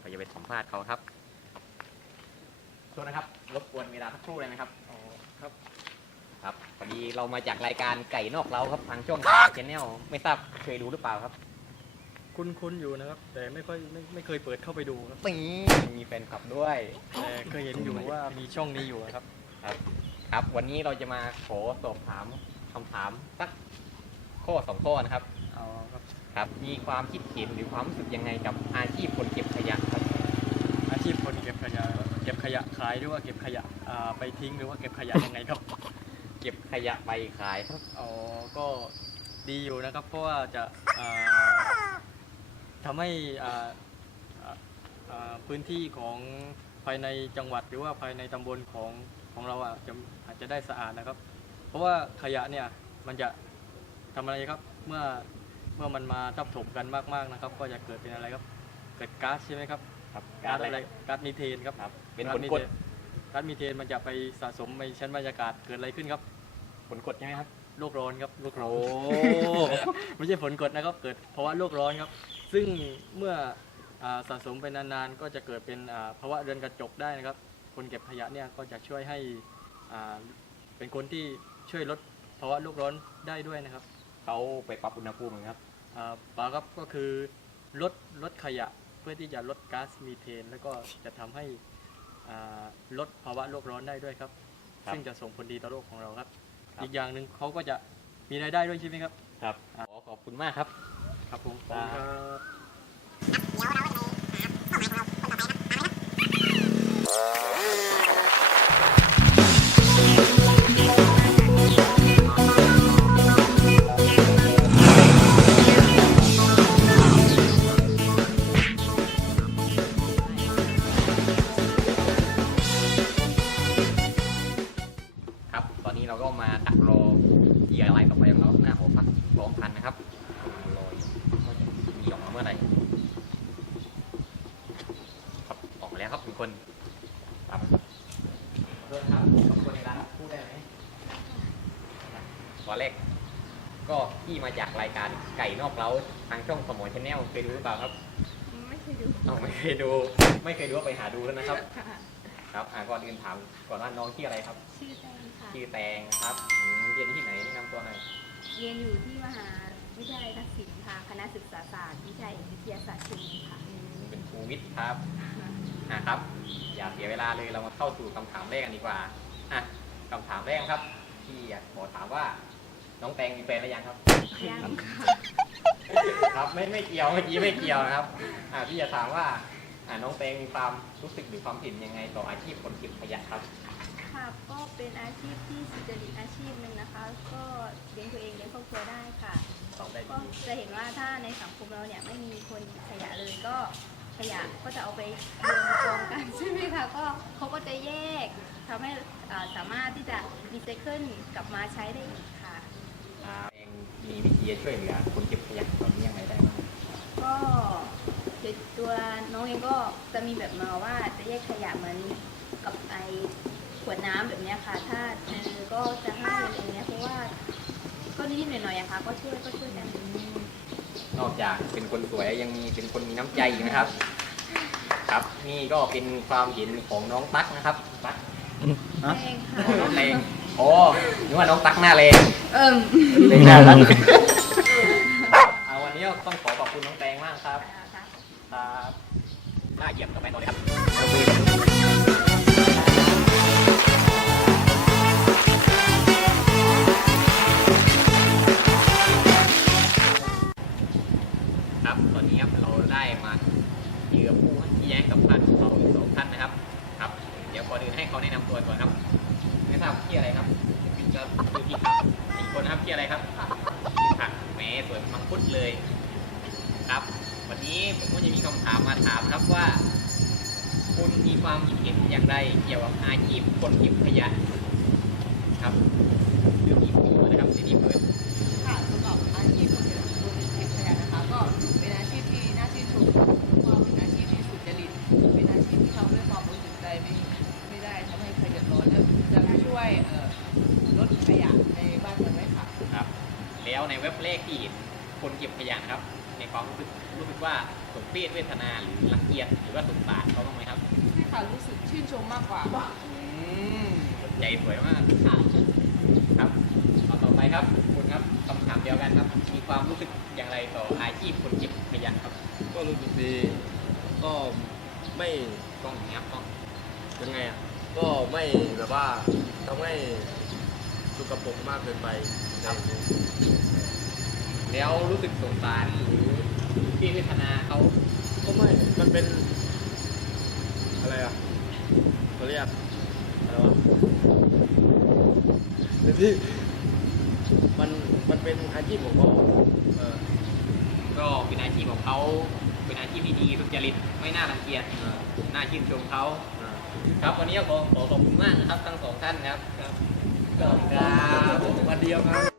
เราจะไปสัมภาษณ์เขาครับโวษนะครับ รบกวนเวลาสักครู่เลยนะครับ อ๋อ ครับ ครับพอดีเรามาจากรายการไก่นอกเราครับทางช่องแชนแนลไม่ทราบเคยดูหรือเปล่าครับคุ้นคุ้นอยู่นะครับ แต่ไม่ค่อยไม่ไม่เคยเปิดเข้าไปดูครับมีแฟนคลับด้วยแต่เคยเห็นอยู่ว่ามีช่องนี้อยู่ครับ ครับ ครับ วันนี้เราจะมาขอสอบถามคำถามสักข้อสองข้อนะครับ ครับครับ มีความคิดเห็นหรือความรู้สึกยังไงกับอาชีพคนเก็บขยะครับ อาชีพคนเก็บขยะครับเก็บขยะขายหรือว่าเก็บขยะอ่าไปทิ้งหรือว่าเก็บขยะยังไงครับ เก็บขยะไปขายครับ อ๋อ ก็ดีอยู่นะครับเพราะว่าจะอ่าทำให้อ่าอ่าอ่าพื้นที่ของภายในจังหวัดหรือว่าภายในตำบลของของเราอะจะอาจจะได้สะอาดนะครับ เพราะว่าขยะเนี่ยมันจะทำอะไรครับ เมื่อเมื่อมันมาทับถมกันมากๆนะครับ ก็จะเกิดเป็นอะไรครับเกิดก๊าซใช่ไหมครับครับก๊าซอะไรก๊าซมีเทนครับครับ เป็นก๊าผซลมีกเทดนก๊าซมีเทนมันจะไปสะสมในชั้นบรรยากาศเกิดอะไรขึ้นครับ ผลกดใช่ไหมครับโลกร้อนครับโลกร้โอ้อนไม่ใช่ฝนกดนะครับ เกิดภาวะโลกร้อนครับ ซึ่งเมื่ออาสะสมไปนานๆ ก็จะเกิดเป็นอ่าภาวะเรือนกระจกได้นะครับ คนเก็บขยะเนี่ยก็จะช่วยให้อ่าเป็นคนที่ช่วยลดภาวะโลกร้อนได้ด้วยนะครับเขาไปปรับอุณหภูมิครับอ่า ปาครับก็คือลดลดขยะเพื่อที่จะลดก๊าซมีเทน แล้วก็จะทำให้อ่าลดภาวะโลกร้อนได้ด้วยครับครับ ซึ่งจะส่งผลดีต่อโลกของเราครับครับ อีกอย่างหนึ่งเขาก็จะมีรายได้ด้วยใช่ไหมครับ ครับขอขอบคุณมากครับ ครับผมครับครับครับ ตอนแรก ก็ที่มาจากรายการไก่นอกเล้าทางช่องสมอชแนลเคยดูหรือเปล่าครับไม่เคยดูเอาไม่เคยดู ไม่เคยดูก็ไปหาดูแล้วนะครับ ค่ะครับอ่าก่อนอื่นถามก่อนว่าน้องชื่ออะไรครับ ชื่อแตงค่ะ ชื่อแตงครับอืมเรียนที่ไหนแนะนำตัวหน่อยเรียนอยู่ที่มหาวิทยาลัยทักษิณค่ะ คณะศึกษาศาสตร์วิชาเอกวิทยาศาสตร์เคมีค่ะอืมเป็นครูวิทย์ครับ อ่าครับ อย่าเสียเวลาเลยเรามาเข้าสู่คำถามแรกกันดีกว่าอะคำถามแรกครับ ที่อยากขอถามว่า น้องแตงมีแฟนหรือยังครับ ยังค่ะครับไม่ไม่เกี่ยวเมื่อกี้ไม่เกี่ยวนะครับ อ่าพี่จะถามว่า อ่าน้องแตงมีความรู้สึกหรือความเห็นยังไงต่ออาชีพคนเก็บขยะครับ ค่ะก็เป็นอาชีพที่สุจริตอาชีพหนึ่งนะคะ ก็เลี้ยงตัวเองเลี้ยงครอบครัวได้ค่ะตอบได้ก็ดีจะเห็นว่าถ้าในสังคมเราเนี่ยไม่มีคนขยะเลยก็ขยะก็จะเอาไปรวมกองกันใช่ไหมคะก็เขาก็จะแยกทำให้อ่าสามารถที่จะรีไซเคิลกลับมาใช้ได้อีกค่ะอ่าแตง มีวิธีจะช่วยเหลือคนเก็บขยะตอนนี้ยังไงได้บ้างก็เดี๋ยวตัวน้องเองก็จะมีแบบมาว่าจะแยกขยะเหมือนกับไอขวดน้ำแบบเนี้ยค่ะ ถ้าเจอก็จะให้อะไรเงี้ยเพราะว่า ก็นิดๆหน่อยๆอะค่ะ ก็ช่วยก็ช่วยกันนอกจากเป็นคนสวยยังมีเป็นคนมีน้ำใจอีกนะครับ ครับนี่ก็เป็นความเห็นของน้องตั๊กนะครับตั๊กเองค่ะ น้องแรง โอ้นึกว่าน้องตั๊กหน้าแรงเอิ่มแรงน่ารักเอาวันนี้ก็ต้องขอขอบคุณน้องแตงมากครับ ครับน่าเหยียบต่อไปต่อเลยครับครับตอนนี้ครับเราได้มาเหยื่อผู้ที่แย้งกับท่านของเราอีกสองท่านนะครับ ครับ เดี๋ยวก่อนอื่นให้เขาแนะนำตัวก่อนครับไม่ ทราบชื่ออะไรครับชื่ครับคือพี่ครับอีกคนนะครับชื่ออะไรครับชื่ผักแหมสวยมังคุดเลย ครับ วันนี้ผมก็จะมีคำถามมาถามครับว่า คุณมีความคิดเห็นอย่างไรเกี่ยวกับอาชีพคนเก็บขยะ ในเว็บเลขที่เห็นคนเก็บขยะนะครับ ในความรู้สึกรู้สึกว่าสมเพศเวทนาหรือรังเกียจหรือว่าสงสารเขาบ้างไหมครับให้ค่ะรู้สึกชื่นชมมากกว่าอืมใจสวยมากค่ะครับเอาต่อไปครับคุณครับคำถามเดียวกันครับ มีความรู้สึกอย่างไรต่ออาชีพคนเก็บขยะครับก็รู้สึกดี ก็ไม่กล้องอย่างเงี้ยกล้องยังไงอะ ก็ไม่แบบว่าทำให้สกปรกมากเกินไป ครับ แล้วรู้สึกสงสารหรือพี่เวทนาเขาก็ไม่ มันเป็น อะไรอะเขาเรียกอะไรวะเดี๋ยวที่มัน มันเป็นอาชีพของเขาเออ ก็เป็นอาชีพของเขาเป็นอาชีพที่ดีสุจริตไม่น่ารังเกียจอ่าน่าชื่นชมเขาอ่าครับวันนี้ก็ขอขอขอบคุณมากนะครับทั้งสองท่านครับ ครับขอบคุณครับ วันเดียวครับ